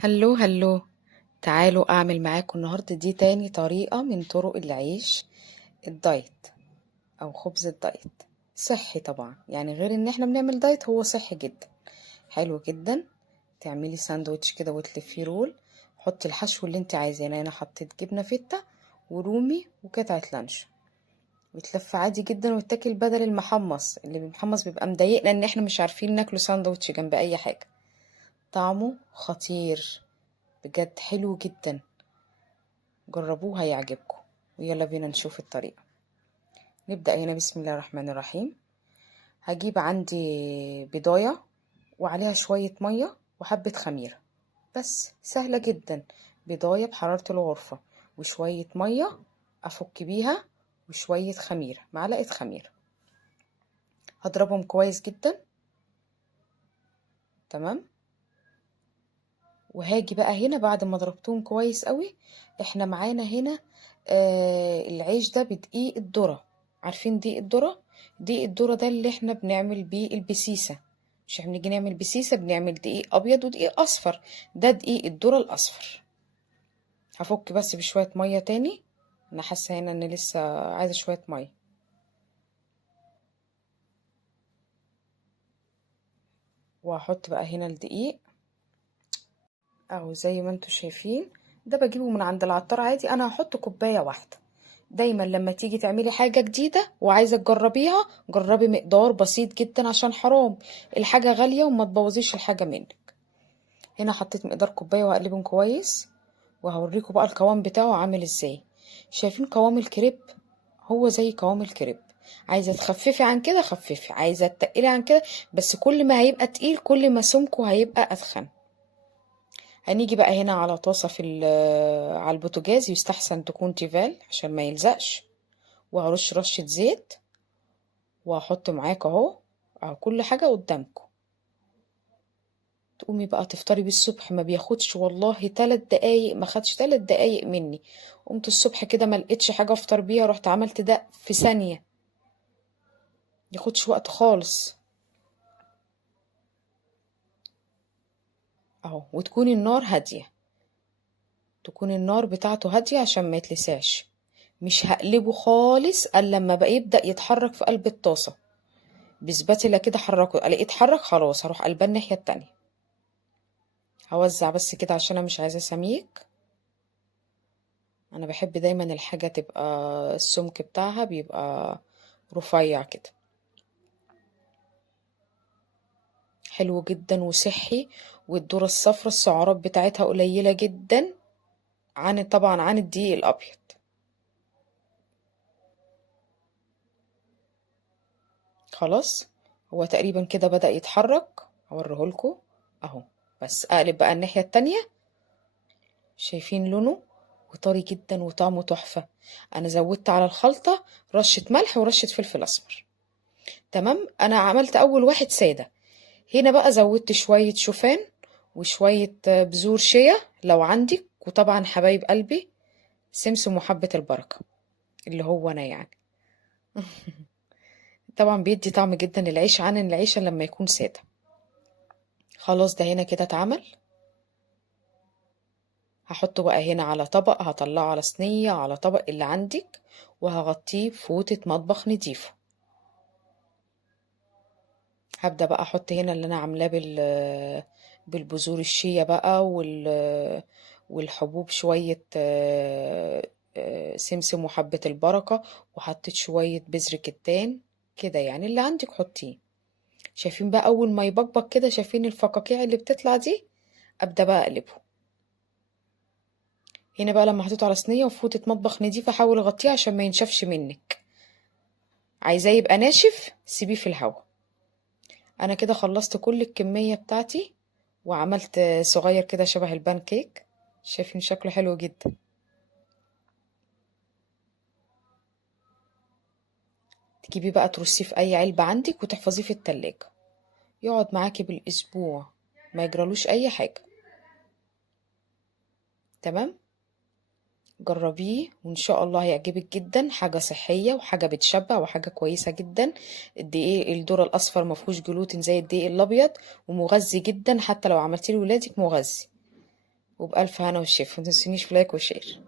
هلو هلو. تعالوا اعمل معاكم النهارده دي تاني طريقة من طرق العيش الدايت او خبز الدايت. صحي طبعا، يعني غير ان احنا بنعمل دايت هو صحي جدا، حلو جدا. تعملي ساندوتش كده وتلفيه رول، حطي الحشو اللي انت عايزاه. يعني انا حطيت جبنة فيتا ورومي وقطعة لانشون، ويتلف عادي جدا ويتاكل بدل المحمص. اللي المحمص بيبقى مضايقنا ان احنا مش عارفين ناكله ساندوتش جنب اي حاجة. طعمه خطير بجد، حلو جدا. جربوه هيعجبكم. ويلا بينا نشوف الطريقة. نبدأ هنا. بسم الله الرحمن الرحيم. هجيب عندي بضاية وعليها شوية مية وحبة خميرة، بس سهلة جدا. بضاية بحرارة الغرفة وشوية مية أفك بيها وشوية خميرة، معلقة خميرة. هضربهم كويس جدا. تمام. وهاجي بقى هنا بعد ما ضربتهم كويس قوي، احنا معانا هنا العيش ده بدقيق الذرة. عارفين دقيق الذرة؟ دقيق الذرة ده اللي احنا بنعمل بيه البسيسة. مش احنا بنيجي نعمل بسيسة بنعمل دقيق ابيض ودقيق اصفر، ده دقيق الذرة الاصفر. هفك بس بشوية مية تاني. انا حاسة هنا ان لسه عايزة شوية مية. وهحط بقى هنا الدقيق اهو زي ما انتوا شايفين. ده بجيبه من عند العطار عادي. انا هحط كوباية واحدة. دايما لما تيجي تعملي حاجة جديدة وعايزة تجربيها، جربي مقدار بسيط جدا عشان حرام الحاجة غالية وما تبوظيش الحاجة منك. هنا حطيت مقدار كوباية وهقلبهم كويس، وهوريكم بقى القوام بتاعه عامل ازاي. شايفين قوام الكريب؟ هو زي قوام الكريب. عايزة تخففي عن كده خففي، عايزة تقلي عن كده، بس كل ما هيبقى تقيل كل ما سمكه هيبقى أتخن. هنيجي بقى هنا على طاسة على البوتاجاز، يستحسن تكون تيفال عشان ما يلزقش. وهرش رشة زيت، وهحط معاك اهو كل حاجة قدامكم. تقومي بقى تفطري بالصبح، ما بياخدش والله 3 دقايق، ما خدش 3 دقايق مني. قمت الصبح كده ما لقيتش حاجة افطر بيها، رحت عملت ده في ثانية، ياخدش وقت خالص. اهو. وتكون النار هادية، تكون النار بتاعته هادية عشان ما يتلسعش. مش هقلبه خالص الا لما بقى يبدأ يتحرك في قلب الطاسة. بسباتيلا كده حركه، الاقيه اتحرك خلاص هروح قلبها الناحية التانية. هوزع بس كده عشان انا مش عايزة سميك. انا بحب دايما الحاجة تبقى السمك بتاعها بيبقى رفيع كده. حلو جدا وصحي. والذرة الصفرا السعرات بتاعتها قليلة جدا طبعا عن الدقيق الابيض. خلاص. هو تقريبا كده بدأ يتحرك. اوريهولكوا اهو. بس اقلب بقى الناحية التانية. شايفين لونه؟ وطري جدا وطعمه تحفة. انا زودت على الخلطة رشة ملح ورشة فلفل اسمر. تمام. انا عملت اول واحد سادة. هنا بقى زودت شوية شوفان وشوية بذور شيا لو عندك، وطبعا حبايب قلبي سمسم وحبة البركة اللي هو أنا يعني. طبعا بيدي طعم جدا للعيش عن العيشة لما يكون سادة. خلاص ده هنا كده اتعمل. هحطه بقى هنا على طبق، هطلعه على صينية على طبق اللي عندك، وهغطيه بفوطة مطبخ نضيفة. هبدأ بقى احط هنا اللي انا عاملاه بالبذور الشيا بقى والحبوب شوية سمسم وحبة البركة. وحطيت شوية بذر كتان كده، يعني اللي عندك حطيه. شايفين بقى اول ما يبقبق كده، شايفين الفقاقيع اللي بتطلع دي؟ ابدأ بقى اقلبه. هنا بقى لما حطيته على صينية وفوطة مطبخ نضيفة، حاول اغطيه عشان ما ينشفش منك. عايزاه يبقى ناشف سيبيه في الهواء. انا كده خلصت كل الكمية بتاعتي، وعملت صغير كده شبه البان كيك. شايفين شكله حلو جدا. تجيبيه بقى ترصيه في اي علبة عندك وتحفظيه في التلاجة، يقعد معاكي بالاسبوع ما يجرالوش اي حاجة. تمام. جربيه وان شاء الله هيعجبك جدا. حاجة صحية وحاجة بتشبع وحاجة كويسة جدا. الدقيق الذرة الاصفر مفهوش جلوتين زي الدقيق الابيض، ومغذي جدا حتى لو عملتيه لولادك مغذي. وبألف هنا وشيف، متنسونيش في لايك وشير.